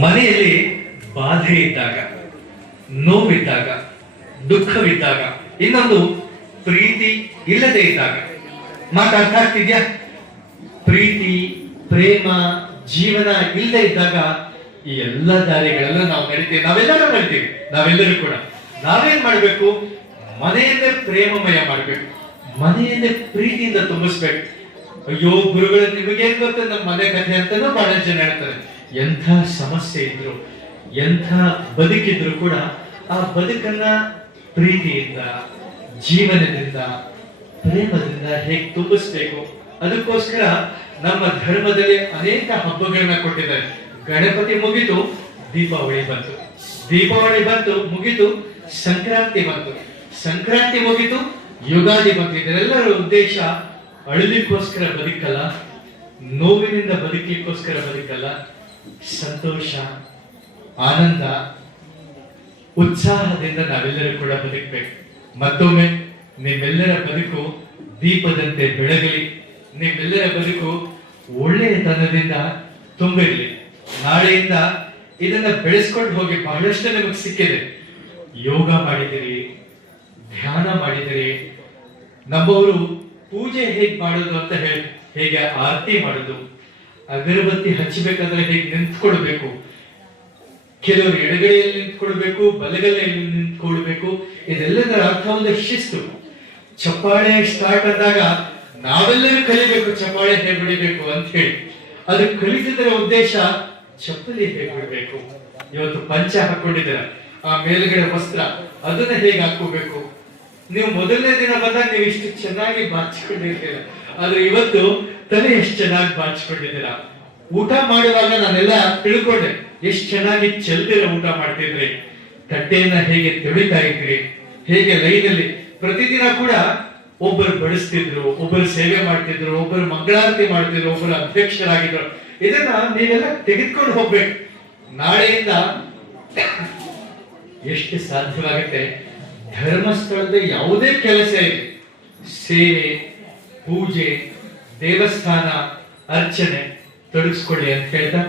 ಮನೆಯಲ್ಲಿ ಬಾಧೆ ಇದ್ದಾಗ, ನೋವಿದ್ದಾಗ, ದುಃಖವಿದ್ದಾಗ, ಇನ್ನೊಂದು ಪ್ರೀತಿ ಇಲ್ಲದೆ ಇದ್ದಾಗ, ಮಾತು ಅರ್ಥ ಆಗ್ತಿದ್ಯಾ? ಪ್ರೀತಿ, ಪ್ರೇಮ, ಜೀವನ ಇಲ್ಲದೆ ಇದ್ದಾಗ ಈ ಎಲ್ಲ ದಾರಿಗಳೆಲ್ಲ ನಾವು ನಡಿತೀವಿ, ನಾವೆಲ್ಲರೂ ಕೂಡ ನಾವೇನ್ ಮಾಡ್ಬೇಕು? ಮನೆಯನ್ನೇ ಪ್ರೇಮಮಯ ಮಾಡ್ಬೇಕು, ಮನೆಯನ್ನೇ ಪ್ರೀತಿಯಿಂದ ತುಂಬಿಸ್ಬೇಕು. ಅಯ್ಯೋ ಗುರುಗಳು, ನಿಮಗೇನ್ ಗೊತ್ತ ನಮ್ಮ ಮನೆ ಕಥೆ ಅಂತಾನೂ ಬಹಳ ಜನ ಹೇಳ್ತಾರೆ. ಎಂಥ ಸಮಸ್ಯೆ ಇದ್ರು, ಎಂಥ ಬದುಕಿದ್ರು ಕೂಡ ಆ ಬದುಕನ್ನ ಪ್ರೀತಿಯಿಂದ, ಜೀವನದಿಂದ, ಪ್ರೇಮದಿಂದ ಹೇಗೆ ತುಂಬಿಸ್ಬೇಕು, ಅದಕ್ಕೋಸ್ಕರ ನಮ್ಮ ಧರ್ಮದಲ್ಲಿ ಅನೇಕ ಹಬ್ಬಗಳನ್ನ ಕೊಟ್ಟಿದ್ದಾರೆ. ಗಣಪತಿ ಮುಗಿತು, ದೀಪಾವಳಿ ಬಂತು, ದೀಪಾವಳಿ ಬಂತು ಮುಗಿತು, ಸಂಕ್ರಾಂತಿ ಬಂತು, ಸಂಕ್ರಾಂತಿ ಮುಗಿತು, ಯುಗಾದಿ ಬಂತು. ಇದೆಲ್ಲರ ಉದ್ದೇಶ ಅಳಲಿಕ್ಕೋಸ್ಕರ ಬದುಕಲ್ಲ, ನೋವಿನಿಂದ ಬದುಕಲಿಕ್ಕೋಸ್ಕರ ಬದುಕಲ್ಲ, ಸಂತೋಷ, ಆನಂದ, ಉತ್ಸಾಹದಿಂದ ನಾವೆಲ್ಲರೂ ಕೂಡ ಬದುಕಬೇಕು. ಮತ್ತೊಮ್ಮೆ ನಿಮ್ಮೆಲ್ಲರ ಬದುಕು ದೀಪದಂತೆ ಬೆಳಗಲಿ, ನಿಮ್ಮೆಲ್ಲರ ಬದುಕು ಒಳ್ಳೆಯತನದಿಂದ ತುಂಬಿರಲಿ. ನಾಳೆಯಿಂದ ಇದನ್ನ ಬೆಳೆಸ್ಕೊಂಡು ಹೋಗಿ. ಬಹಳಷ್ಟು ನಿಮಗೆ ಸಿಕ್ಕಿದೆ. ಯೋಗ ಮಾಡಿದಿರಿ, ಧ್ಯಾನ ಮಾಡಿದಿರಿ. ನಮ್ಮವರು ಪೂಜೆ ಹೇಗೆ ಮಾಡೋದು ಅಂತ ಹೇಗೆ ಆರತಿ ಮಾಡೋದು, ಅಗರಬತ್ತಿ ಹಚ್ಚಬೇಕಂದ್ರೆ ಹೇಗೆ ನಿಂತ್ಕೊಳ್ಬೇಕು, ಕೆಲವರು ಎಡಗಡೆಯಲ್ಲಿ ನಿಂತ್ಕೊಳ್ಬೇಕು, ಬಲಗಡೆಯಲ್ಲಿ ನಿಂತ್ಕೊಳ್ಬೇಕು. ಇದೆಲ್ಲದರ ಅರ್ಥ ಒಂದು ಶಿಸ್ತು. ಚಪ್ಪಾಳೆ ಸ್ಟಾರ್ಟ್ ಆದಾಗ ನಾವೆಲ್ಲರೂ ಕಲಿಬೇಕು ಚಪ್ಪಾಳೆ ಹೇಗೆ ಬಿಡಬೇಕು ಅಂತ ಹೇಳಿ. ಅದು ಕಲಿತಿದ್ದರ ಉದ್ದೇಶ ಚಪ್ಪಲಿ ಹೇಗೆ ಬಿಡಬೇಕು. ಇವತ್ತು ಪಂಚ ಹಾಕೊಂಡಿದ್ದೀರ, ಆ ಮೇಲ್ಗಡೆ ವಸ್ತ್ರ ಅದನ್ನ ಹೇಗೆ ಹಾಕೋಬೇಕು. ನೀವು ಮೊದಲನೇ ದಿನ ಬಂದಾಗ ನೀವು ಇಷ್ಟು ಚೆನ್ನಾಗಿ ಬಾಚಿಕೊಂಡಿರ್ತೀರ, ಆದ್ರೆ ಇವತ್ತು ತಲೆ ಎಷ್ಟು ಚೆನ್ನಾಗಿ ಬಾಚಿಕೊಂಡಿದ್ದೀರಾ. ಊಟ ಮಾಡುವಾಗ ನಾನೆಲ್ಲ ತಿಳ್ಕೊಂಡೆ, ಎಷ್ಟು ಚೆನ್ನಾಗಿ ಚೆಲ್ದಿರ ಊಟ ಮಾಡ್ತಿದ್ರಿ, ತಟ್ಟೆಯನ್ನ ಹೇಗೆ ತೊಳಿತಾ ಇದ್ರಿ, ಹೇಗೆ ಲೈನಲ್ಲಿ ಪ್ರತಿದಿನ ಕೂಡ ಒಬ್ಬರು ಬಡಿಸ್ತಿದ್ರು, ಒಬ್ಬರು ಸೇವೆ ಮಾಡ್ತಿದ್ರು, ಒಬ್ಬರು ಮಂಗಳಾರತಿ ಮಾಡ್ತಿದ್ರು, ಒಬ್ಬರು ಅಧ್ಯಕ್ಷರಾಗಿದ್ರು. ಇದನ್ನ ನೀವೆಲ್ಲ ತೆಗೆದುಕೊಂಡು ಹೋಗ್ಬೇಕು. ನಾಳೆಯಿಂದ ಎಷ್ಟು ಸಾಧ್ಯವಾಗುತ್ತೆ ಧರ್ಮಸ್ಥಳದ ಯಾವುದೇ ಕೆಲಸ ಇದೆ, ಸೇವೆ, ಪೂಜೆ, ದೇವಸ್ಥಾನ, ಅರ್ಚನೆ ತೊಡಗಿಸ್ಕೊಳ್ಳಿ ಅಂತ ಹೇಳ್ತಾ